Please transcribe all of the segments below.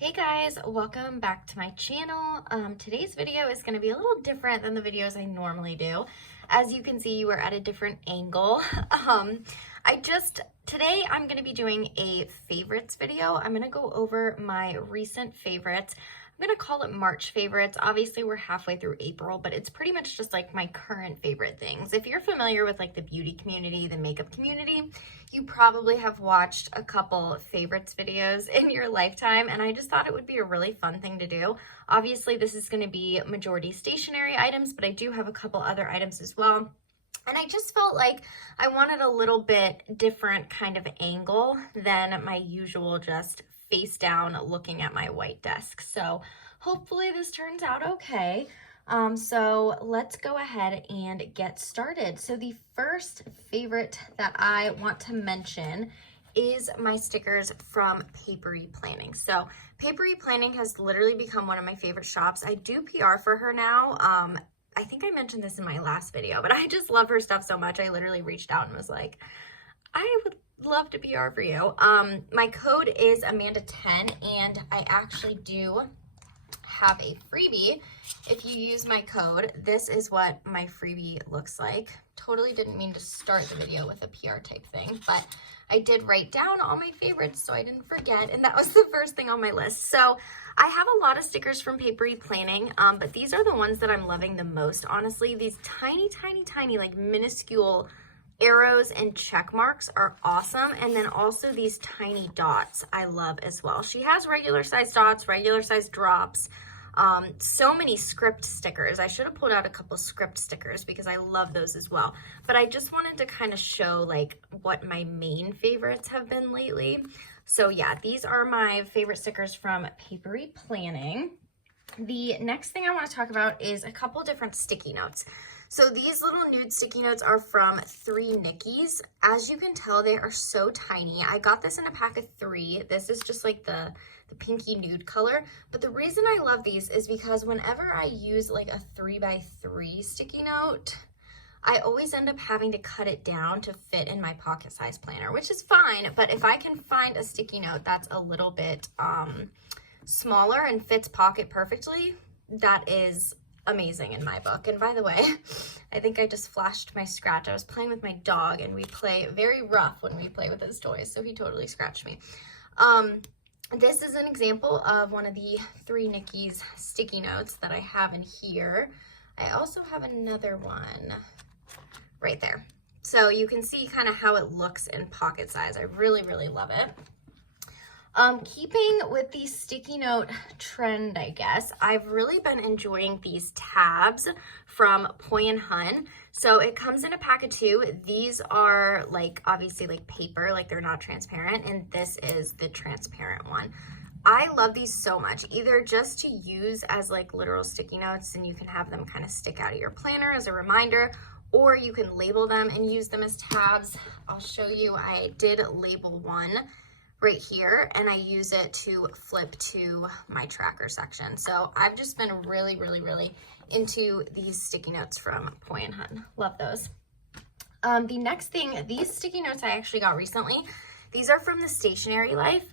Hey guys, welcome back to my channel. Today's video is going to be a little different than the videos I normally do. As you can see, we're at a different angle. Today I'm going to be doing a favorites video. I'm going to go over my recent favorites. I'm going to call it March favorites. Obviously we're halfway through April, but it's pretty much just like my current favorite things. If you're familiar with like the beauty community, the makeup community, you probably have watched a couple favorites videos in your lifetime, and I just thought it would be a really fun thing to do. Obviously this is going to be majority stationery items, but I do have a couple other items as well. And I just felt like I wanted a little bit different kind of angle than my usual just face down looking at my white desk. So hopefully this turns out okay. So let's go ahead and get started. So the first favorite that I want to mention is my stickers from Papery Planning. So Papery Planning has literally become one of my favorite shops. I do PR for her now. I think I mentioned this in my last video, but I just love her stuff so much. I literally reached out and was like, I would love to PR for you. My code is Amanda10, and I actually do have a freebie. If you use my code, this is what my freebie looks like. Totally didn't mean to start the video with a PR type thing, but I did write down all my favorites so I didn't forget, and that was the first thing on my list. So I have a lot of stickers from Papery Planning, but these are the ones that I'm loving the most, honestly. These tiny, tiny, tiny, like minuscule arrows and check marks are awesome. And then also these tiny dots I love as well. She has regular size dots, regular size drops, so many script stickers. I should have pulled out a couple script stickers because I love those as well. But I just wanted to kind of show like what my main favorites have been lately. So yeah, these are my favorite stickers from Papery Planning. The next thing I want to talk about is a couple different sticky notes. So these little nude sticky notes are from 3 Nickies. As you can tell, they are so tiny. I got this in a pack of 3. This is just like the pinky nude color. But the reason I love these is because whenever I use like a 3x3 sticky note, I always end up having to cut it down to fit in my pocket size planner, which is fine. But if I can find a sticky note that's a little bit smaller and fits pocket perfectly, that is amazing in my book. And by the way, I think I just flashed my scratch. I was playing with my dog, and we play very rough when we play with his toys, so he totally scratched me. This is an example of one of the 3 Nickies sticky notes that I have in here. I also have another one right there. So you can see kind of how it looks in pocket size. I really, really love it. Keeping with the sticky note trend, I guess, I've really been enjoying these tabs from Poi & Hun. So it comes in a pack of 2. These are like obviously like paper, like they're not transparent, and this is the transparent one. I love these so much, either just to use as like literal sticky notes and you can have them kind of stick out of your planner as a reminder, or you can label them and use them as tabs. I'll show you, I did label one right here, and I use it to flip to my tracker section. So I've just been really, really, really into these sticky notes from Poi & Hun. Love those. The next thing, these sticky notes I actually got recently. These are from the Stationery Life.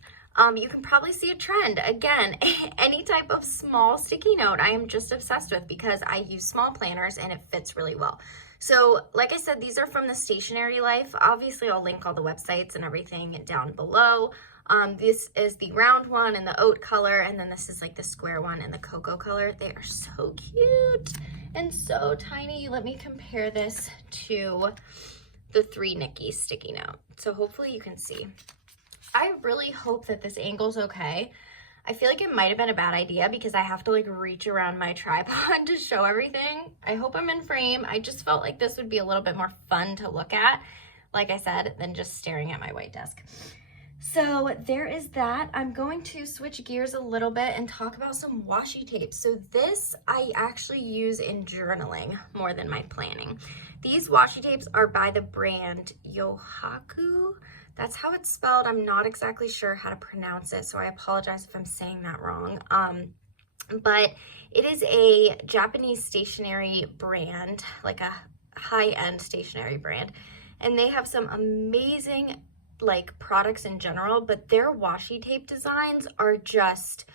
You can probably see a trend. Again, any type of small sticky note I am just obsessed with because I use small planners and it fits really well. So like I said, these are from the Stationery Life. Obviously, I'll link all the websites and everything down below. This is the round one in the oat color, and then this is like the square one in the cocoa color. They are so cute and so tiny. Let me compare this to the 3 Nickies sticky note. So hopefully you can see. I really hope that this angle's okay. I feel like it might have been a bad idea because I have to like reach around my tripod to show everything. I hope I'm in frame. I just felt like this would be a little bit more fun to look at, like I said, than just staring at my white desk. So there is that. I'm going to switch gears a little bit and talk about some washi tape. So this I actually use in journaling more than my planning. These washi tapes are by the brand Yohaku. That's how it's spelled. I'm not exactly sure how to pronounce it, so I apologize if I'm saying that wrong. But it is a Japanese stationery brand, like a high-end stationery brand, and they have some amazing like products in general, but their washi tape designs are just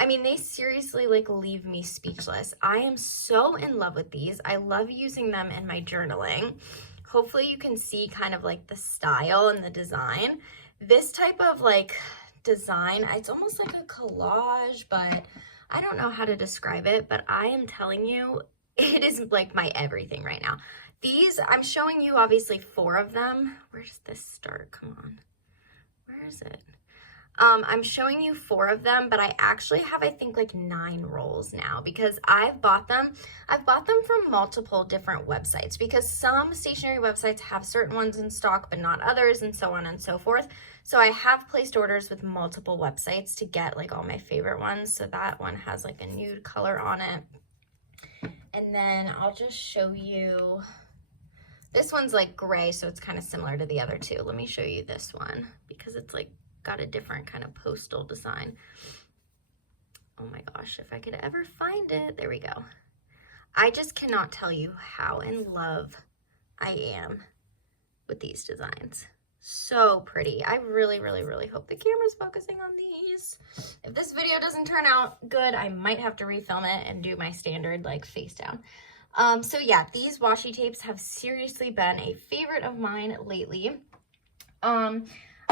I mean, they seriously like leave me speechless. I am so in love with these. I love using them in my journaling. Hopefully you can see kind of like the style and the design. This type of like design, it's almost like a collage, but I don't know how to describe it, but I am telling you, it is like my everything right now. These, I'm showing you obviously 4 of them. Where does this start? Come on. Where is it? I'm showing you 4 of them, but I actually have, I think, like 9 rolls now because I've bought them. I've bought them from multiple different websites because some stationery websites have certain ones in stock, but not others, and so on and so forth. So I have placed orders with multiple websites to get like all my favorite ones. So that one has like a nude color on it. And then I'll just show you, this one's like gray, so it's kind of similar to the other 2. Let me show you this one because it's like got a different kind of postal design. Oh my gosh, if I could ever find it. There we go. I just cannot tell you how in love I am with these designs. So pretty. I really, really, really hope the camera's focusing on these. If this video doesn't turn out good, I might have to refilm it and do my standard like face down. So yeah, these washi tapes have seriously been a favorite of mine lately.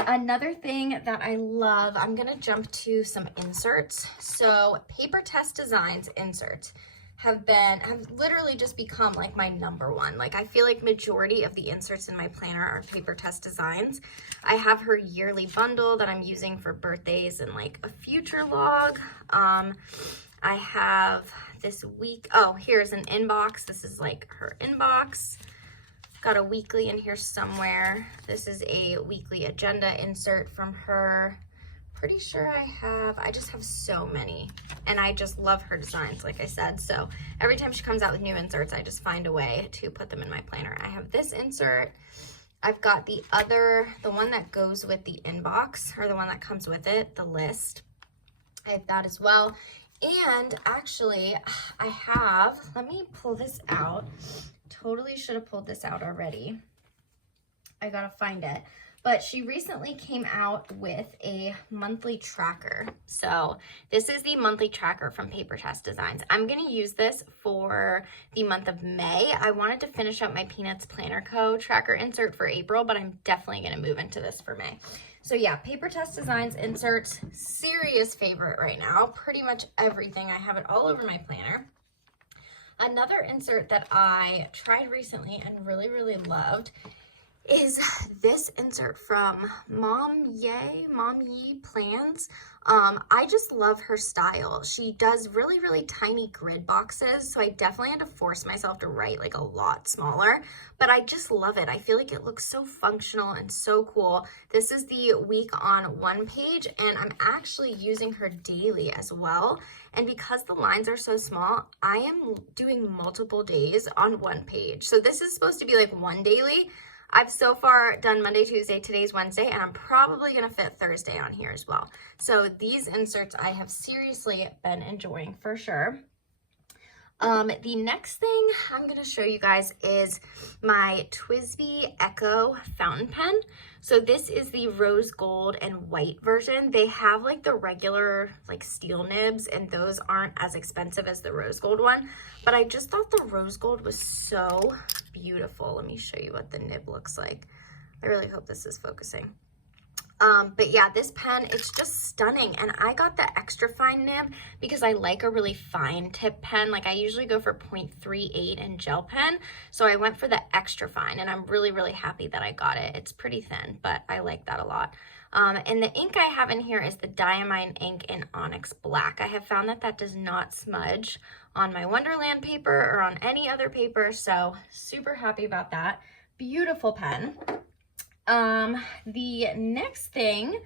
Another thing that I love, I'm gonna jump to some inserts. So Paper Test Designs inserts have literally just become like my #1. Like I feel like majority of the inserts in my planner are Paper Test Designs. I have her yearly bundle that I'm using for birthdays and like a future log. I have this week, oh, here's an inbox. This is like her inbox. Got a weekly in here somewhere. This is a weekly agenda insert from her. Pretty sure I just have so many, and I just love her designs, like I said. So every time she comes out with new inserts, I just find a way to put them in my planner. I have this insert. I've got the one that goes with the inbox, or the one that comes with it, the list. I have that as well. And actually, let me pull this out. Totally should have pulled this out already. I gotta find it. But she recently came out with a monthly tracker. So this is the monthly tracker from Paper Test Designs. I'm gonna use this for the month of May. I wanted to finish up my Peanuts Planner Co. tracker insert for April, but I'm definitely gonna move into this for May. So yeah, Paper Test Designs inserts, serious favorite right now. Pretty much everything, I have it all over my planner. Another insert that I tried recently and really, really loved is this insert from Mom Yee Plans. I just love her style. She does really, really tiny grid boxes, so I definitely had to force myself to write like a lot smaller, but I just love it. I feel like it looks so functional and so cool. This is the week on 1 page, and I'm actually using her daily as well. And because the lines are so small, I am doing multiple days on 1 page. So this is supposed to be like 1 daily. I've so far done Monday, Tuesday, today's Wednesday, and I'm probably gonna fit Thursday on here as well. So these inserts I have seriously been enjoying for sure. The next thing I'm gonna show you guys is my TWSBI Echo fountain pen. So this is the rose gold and white version. They have like the regular like steel nibs, and those aren't as expensive as the rose gold one, but I just thought the rose gold was so beautiful. Let me show you what the nib looks like. I really hope this is focusing. But yeah, this pen, it's just stunning. And I got the extra fine nib because I like a really fine tip pen. Like I usually go for 0.38 in gel pen. So I went for the extra fine, and I'm really, really happy that I got it. It's pretty thin, but I like that a lot. And the ink I have in here is the Diamine ink in Onyx Black. I have found that that does not smudge on my Wonderland paper or on any other paper. So super happy about that. Beautiful pen. The next thing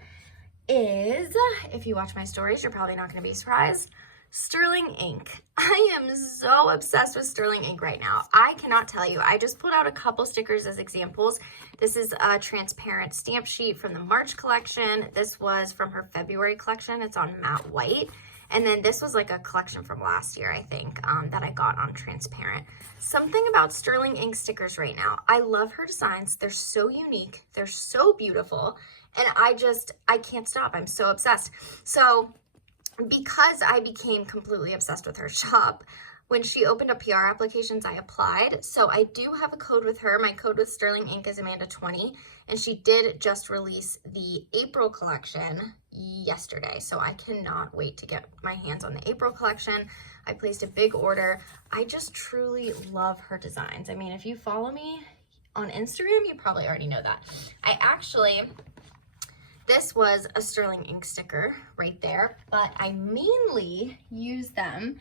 is, if you watch my stories, you're probably not going to be surprised, Sterling ink. I am so obsessed with Sterling ink right now. I cannot tell you. I just pulled out a couple stickers as examples. This is a transparent stamp sheet from the March collection. This was from her February collection. It's on matte white. And then this was like a collection from last year, I think, that I got on transparent. Something about Sterling ink stickers right now. I love her designs. They're so unique. They're so beautiful. And I can't stop. I'm so obsessed. So because I became completely obsessed with her shop, when she opened up PR applications, I applied. So I do have a code with her. My code with Sterling Ink is Amanda20, and she did just release the April collection yesterday. So I cannot wait to get my hands on the April collection. I placed a big order. I just truly love her designs. I mean, if you follow me on Instagram, you probably already know that. This was a Sterling Ink sticker right there, but I mainly use them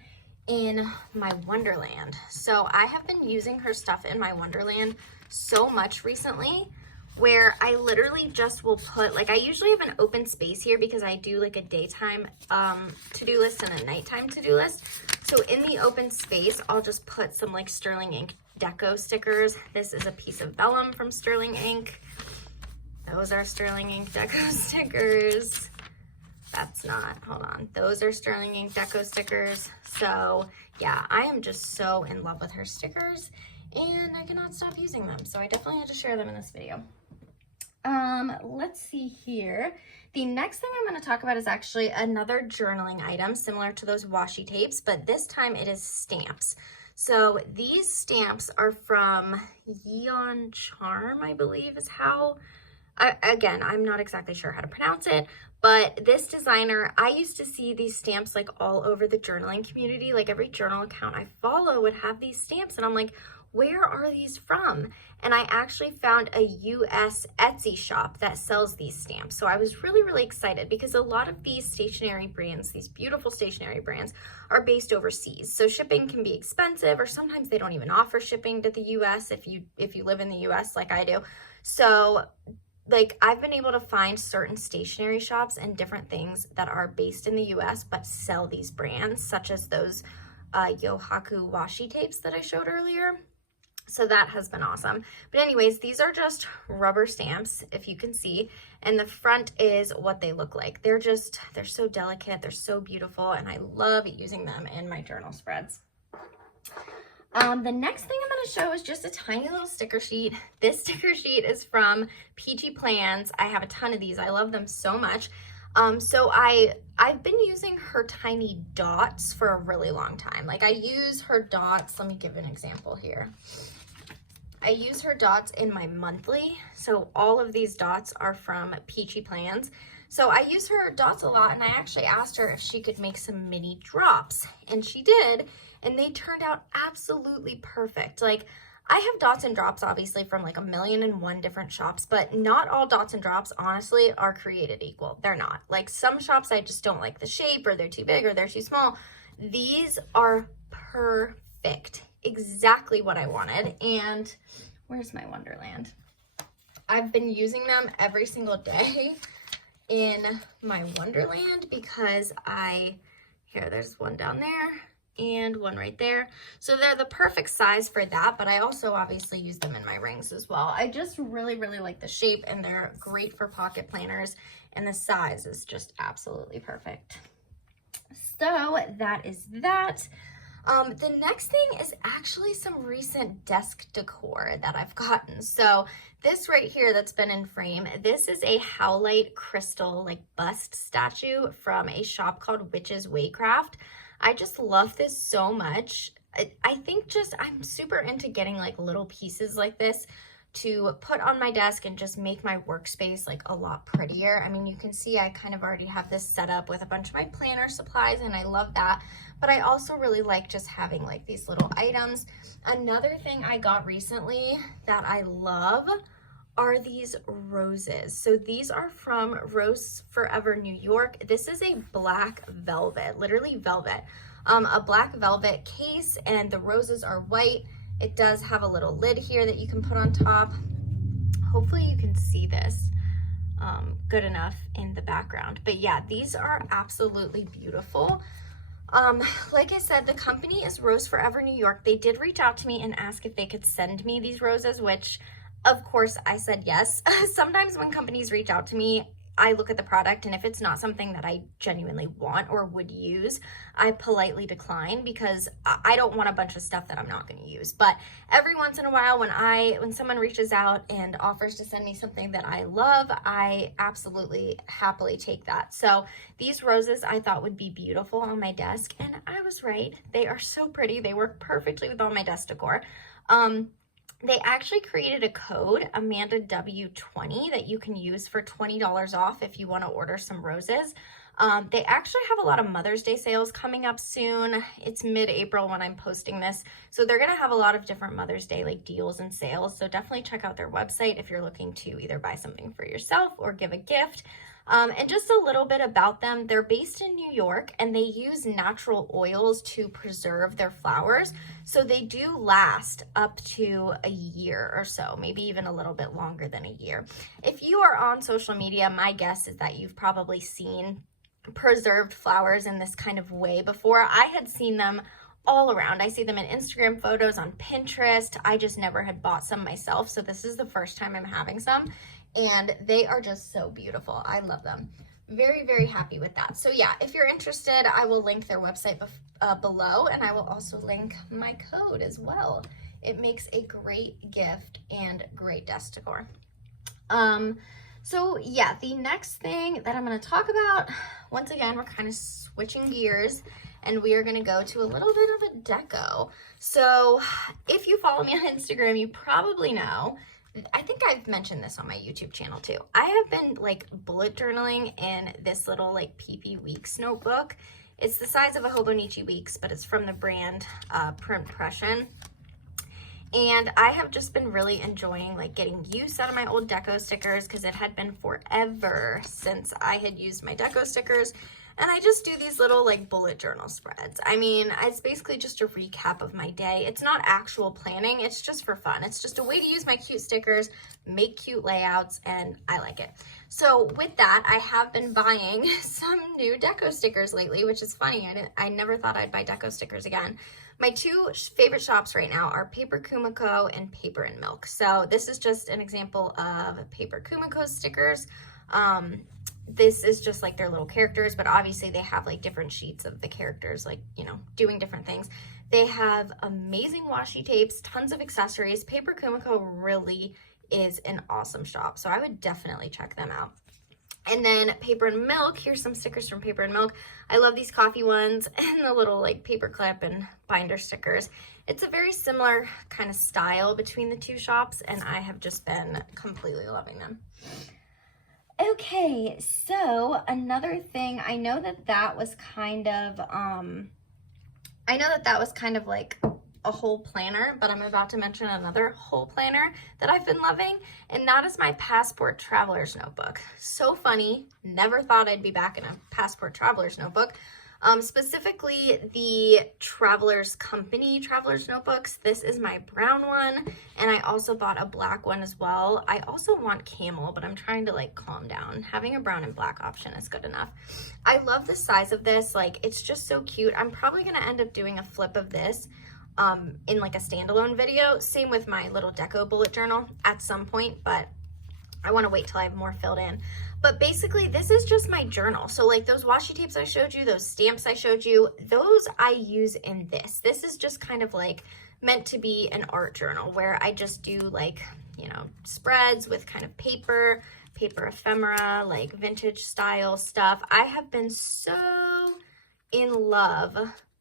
in my Wonderland. So I have been using her stuff in my Wonderland so much recently, where I literally just will put, like, I usually have an open space here because I do like a daytime to-do list and a nighttime to-do list. So in the open space, I'll just put some like Sterling Ink Deco stickers. This is a piece of vellum from Sterling Ink. Those are Sterling Ink Deco stickers. That's not, hold on. Those are Sterling Ink Deco stickers. So yeah, I am just so in love with her stickers and I cannot stop using them. So I definitely had to share them in this video. Let's see here. The next thing I'm going to talk about is actually another journaling item similar to those washi tapes, but this time it is stamps. So these stamps are from Yeon Charm, I believe is how, again, I'm not exactly sure how to pronounce it, but this designer, I used to see these stamps like all over the journaling community. Like every journal account I follow would have these stamps and I'm like, where are these from? And I actually found a US Etsy shop that sells these stamps. So I was really, really excited because a lot of these stationery brands, these beautiful stationery brands, are based overseas. So shipping can be expensive, or sometimes they don't even offer shipping to the US if you live in the US like I do. So like I've been able to find certain stationery shops and different things that are based in the US but sell these brands, such as those Yohaku washi tapes that I showed earlier. So that has been awesome. But anyways, these are just rubber stamps, if you can see, and the front is what they look like. They're so delicate, they're so beautiful, and I love using them in my journal spreads. The next thing I'm going to show is just a tiny little sticker sheet. This sticker sheet is from Peachy Plans. I have a ton of these. I love them so much. So I've been using her tiny dots for a really long time. Like I use her dots. Let me give an example here. I use her dots in my monthly. So all of these dots are from Peachy Plans. So I use her dots a lot, and I actually asked her if she could make some mini drops, and she did, and they turned out absolutely perfect. Like I have dots and drops obviously from like 1,000,001 different shops, but not all dots and drops honestly are created equal. They're not. Like some shops I just don't like the shape, or they're too big, or they're too small. These are perfect. Exactly what I wanted. And where's my Wonderland? I've been using them every single day in my Wonderland because there's one down there and one right there. So they're the perfect size for that, but I also obviously use them in my rings as well. I just really, really like the shape, and they're great for pocket planners, and the size is just absolutely perfect. So that is that. The next thing is actually some recent desk decor that I've gotten. So this right here that's been in frame, this is a howlite crystal like bust statue from a shop called Witch's Waycraft. I just love this so much. I think just I'm super into getting like little pieces like this to put on my desk and just make my workspace like a lot prettier. I mean, you can see I kind of already have this set up with a bunch of my planner supplies, and I love that. But I also really like just having like these little items. Another thing I got recently that I love are these roses. So these are from Rose Forever New York. This is a black velvet, literally velvet, a black velvet case, and the roses are white. It does have a little lid here that you can put on top. Hopefully you can see this good enough in the background. But yeah, these are absolutely beautiful. Like I said, the company is Rose Forever New York. They did reach out to me and ask if they could send me these roses, which of course I said yes. Sometimes when companies reach out to me, I look at the product, and if it's not something that I genuinely want or would use, I politely decline, because I don't want a bunch of stuff that I'm not going to use. But every once in a while, when someone reaches out and offers to send me something that I love, I absolutely happily take that. So these roses I thought would be beautiful on my desk, and I was right. They are so pretty. They work perfectly with all my desk decor. They actually created a code, Amanda W20, that you can use for $20 off if you want to order some roses. They actually have a lot of Mother's Day sales coming up soon. It's mid-April when I'm posting this, so they're going to have a lot of different Mother's Day like deals and sales. So definitely check out their website if you're looking to either buy something for yourself or give a gift. And just a little bit about them. They're based in New York, and they use natural oils to preserve their flowers. So they do last up to a year or so, maybe even a little bit longer than a year. If you are on social media, my guess is that you've probably seen preserved flowers in this kind of way before. I had seen them all around. I see them in Instagram photos, on Pinterest. I just never had bought some myself, so this is the first time I'm having some, and they are just so beautiful. I love them. Very, very happy with that. So yeah, if you're interested, I will link their website below, and I will also link my code as well. It makes a great gift and great desk decor. So yeah, the next thing that I'm going to talk about, once again, we're kind of switching gears, and we are going to go to a little bit of a deco. So if you follow me on Instagram, you probably know, I think I've mentioned this on my YouTube channel too. I have been like bullet journaling in this little like PP Weeks notebook. It's the size of a Hobonichi Weeks, but it's from the brand Printpression. And I have just been really enjoying like getting use out of my old Deco stickers, because it had been forever since I had used my Deco stickers. And I just do these little like bullet journal spreads. I mean, it's basically just a recap of my day. It's not actual planning, it's just for fun. It's just a way to use my cute stickers, make cute layouts, and I like it. So with that, I have been buying some new Deco stickers lately, which is funny. I never thought I'd buy Deco stickers again. My two favorite shops right now are Paper Kumiko and Paper and Milk. So this is just an example of Paper Kumiko stickers. This is just like their little characters, but obviously they have like different sheets of the characters, like, you know, doing different things. They have amazing washi tapes, tons of accessories. Paper Kumiko really is an awesome shop, so I would definitely check them out. And then Paper and Milk, here's some stickers from Paper and Milk. I love these coffee ones and the little like paper clip and binder stickers. It's a very similar kind of style between the two shops, and I have just been completely loving them. Okay, so another thing, I know that was kind of, like a whole planner, but I'm about to mention another whole planner that I've been loving, and that is my Passport Traveler's Notebook. So funny, never thought I'd be back in a Passport Traveler's Notebook. Specifically the Travelers Company Traveler's Notebooks. This is my brown one, and I also bought a black one as well. I also want camel, but I'm trying to like calm down. Having a brown and black option is good enough. I love the size of this, like it's just so cute. I'm probably gonna end up doing a flip of this in like a standalone video. Same with my little Deco bullet journal at some point, but I want to wait till I have more filled in. But basically, this is just my journal. So like those washi tapes I showed you, those stamps I showed you, those I use in this. This is just kind of like meant to be an art journal where I just do like, you know, spreads with kind of paper ephemera, like vintage style stuff. I have been so in love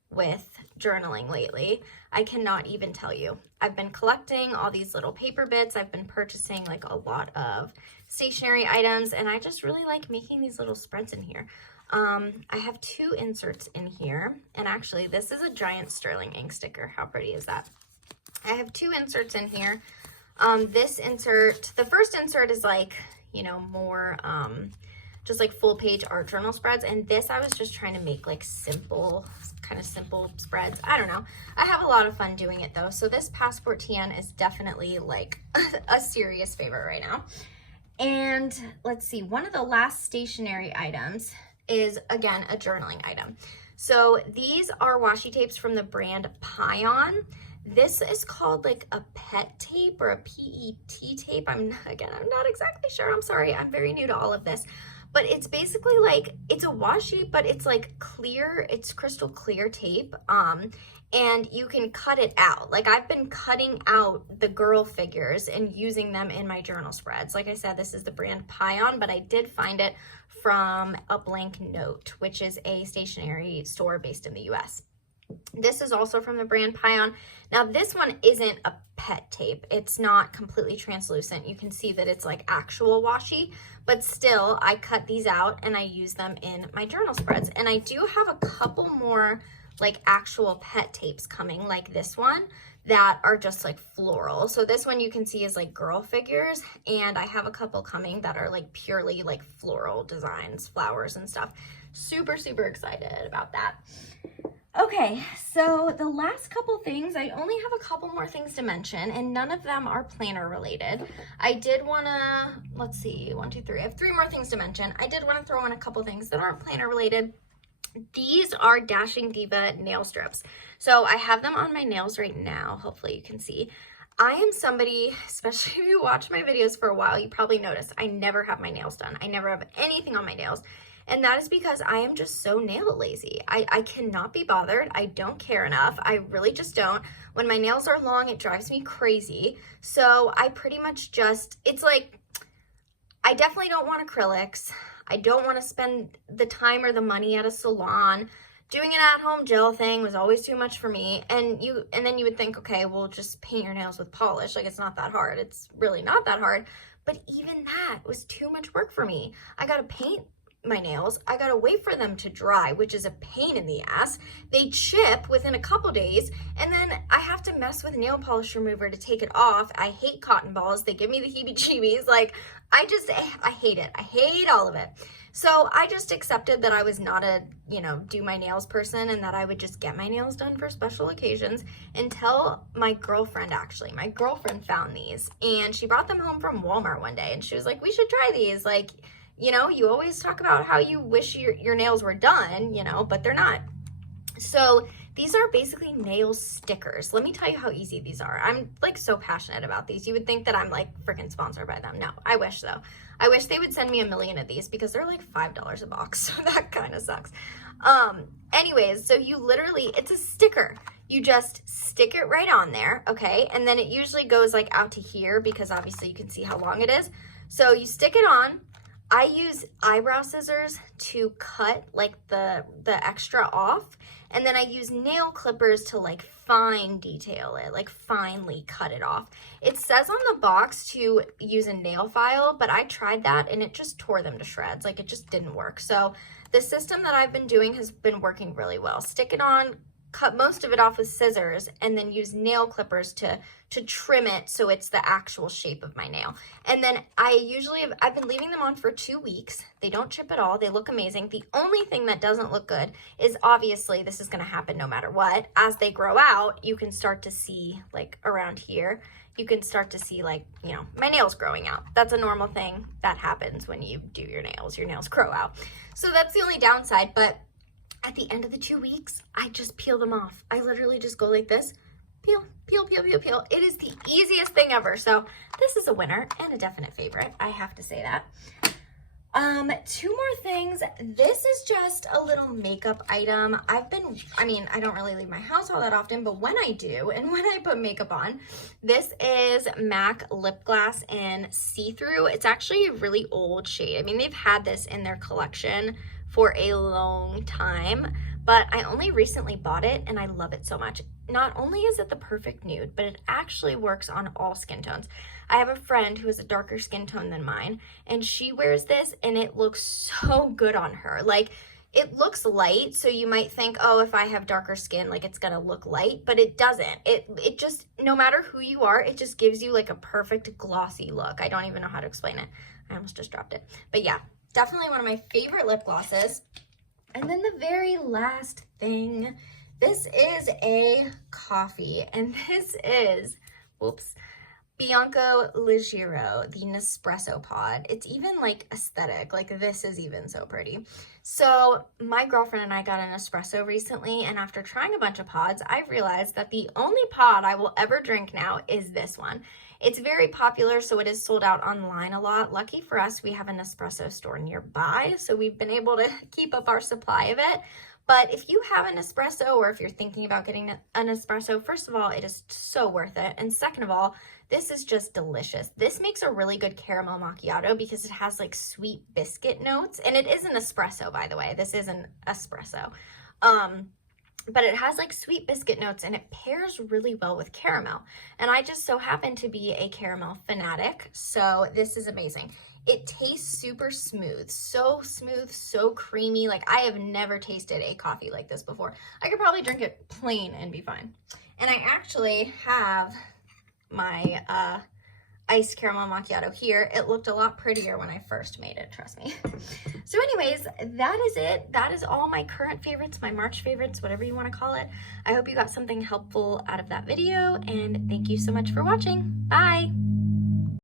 with journaling lately. I cannot even tell you. I've been collecting all these little paper bits. I've been purchasing like a lot of stationery items, and I just really like making these little spreads in here. I have two inserts in here, and actually this is a giant sterling ink sticker. How pretty is that? I have two inserts in here. This insert, the first insert is like, you know, more just like full page art journal spreads, and this I was just trying to make like simple, kind of simple spreads. I don't know. I have a lot of fun doing it though. So this Passport TN is definitely like a serious favorite right now. And let's see, one of the last stationery items is again a journaling item. So these are washi tapes from the brand Pion. This is called like a pet tape or a PET tape. I'm not exactly sure. I'm sorry. I'm very new to all of this. but it's basically like, it's a washi, but it's like clear, it's crystal clear tape. And you can cut it out. Like, I've been cutting out the girl figures and using them in my journal spreads. Like I said, this is the brand Pion, but I did find it from A Blank Note, which is a stationery store based in the US. This is also from the brand Pion. Now, this one isn't a pet tape. It's not completely translucent. You can see that it's like actual washi, but still, I cut these out and I use them in my journal spreads. And I do have a couple more like actual pet tapes coming, like this one, that are just like floral. So this one you can see is like girl figures, and I have a couple coming that are like purely like floral designs, flowers and stuff. Super, super excited about that. Okay, so the last couple things, I only have a couple more things to mention, and none of them are planner related. I did want to, let's see, 1, 2, 3. I have 3 more things to mention. I did want to throw in a couple things that aren't planner related. These are Dashing Diva nail strips. So I have them on my nails right now. Hopefully you can see. I am somebody, especially if you watch my videos for a while, you probably noticed I never have my nails done. I never have anything on my nails. And that is because I am just so nail lazy. I cannot be bothered. I don't care enough. I really just don't. When my nails are long, it drives me crazy. So I pretty much just, it's like, I definitely don't want acrylics. I don't want to spend the time or the money at a salon. Doing an at-home gel thing was always too much for me. And then you would think, okay, well, just paint your nails with polish. Like, it's not that hard. It's really not that hard. But even that was too much work for me. I got to paint my nails. I got to wait for them to dry, which is a pain in the ass. They chip within a couple days, and then I have to mess with nail polish remover to take it off. I hate cotton balls. They give me the heebie-jeebies. Like, I hate it. I hate all of it. So I just accepted that I was not a, do my nails person, and that I would just get my nails done for special occasions until my girlfriend found these, and she brought them home from Walmart one day, and she was like, we should try these. Like, you always talk about how you wish your nails were done, but they're not. So these are basically nail stickers. Let me tell you how easy these are. I'm like so passionate about these. You would think that I'm like freaking sponsored by them. No, I wish though. I wish they would send me a million of these because they're like $5 a box. So that kind of sucks. Anyways, so it's a sticker. You just stick it right on there, okay? And then it usually goes like out to here because obviously you can see how long it is. So you stick it on. I use eyebrow scissors to cut like the extra off, and then I use nail clippers to like fine detail it, like finely cut it off. It says on the box to use a nail file, but I tried that and it just tore them to shreds. Like, it just didn't work. So the system that I've been doing has been working really well. Stick it on, cut most of it off with scissors, and then use nail clippers to trim it so it's the actual shape of my nail. And then I've been leaving them on for 2 weeks. They don't chip at all. They look amazing. The only thing that doesn't look good is, obviously this is going to happen no matter what. As they grow out, you can start to see like around here, you can start to see like, my nails growing out. That's a normal thing that happens when you do your nails grow out. So that's the only downside, but at the end of the 2 weeks, I just peel them off. I literally just go like this, peel, peel, peel, peel, peel. It is the easiest thing ever. So this is a winner and a definite favorite. I have to say that. 2 more things. This is just a little makeup item. I don't really leave my house all that often, but when I do, and when I put makeup on, this is MAC lip gloss in see-through. It's actually a really old shade. I mean, they've had this in their collection for a long time, but I only recently bought it and I love it so much. Not only is it the perfect nude, but it actually works on all skin tones. I have a friend who has a darker skin tone than mine, and she wears this and it looks so good on her. Like, it looks light, so you might think, oh, if I have darker skin, like it's gonna look light, but it doesn't. It just, no matter who you are, it just gives you like a perfect glossy look. I don't even know how to explain it. I almost just dropped it. But yeah, definitely one of my favorite lip glosses. And then the very last thing, this is a coffee, and this is, Bianco Leggero, the Nespresso pod. It's even like aesthetic, like this is even so pretty. So my girlfriend and I got an espresso recently, and after trying a bunch of pods, I realized that the only pod I will ever drink now is this one. It's very popular, so it is sold out online a lot. Lucky for us, we have an espresso store nearby, so we've been able to keep up our supply of it. But if you have an espresso, or if you're thinking about getting an espresso, first of all, it is so worth it. And second of all, this is just delicious. This makes a really good caramel macchiato because it has like sweet biscuit notes. And it is an espresso, by the way. This is an espresso. But it has like sweet biscuit notes and it pairs really well with caramel. And I just so happen to be a caramel fanatic, so this is amazing. It tastes super smooth, so creamy. Like, I have never tasted a coffee like this before. I could probably drink it plain and be fine. And I actually have my iced caramel macchiato here. It looked a lot prettier when I first made it, trust me. So anyways, that is it. That is all my current favorites, my March favorites, whatever you want to call it. I hope you got something helpful out of that video, and thank you so much for watching. Bye!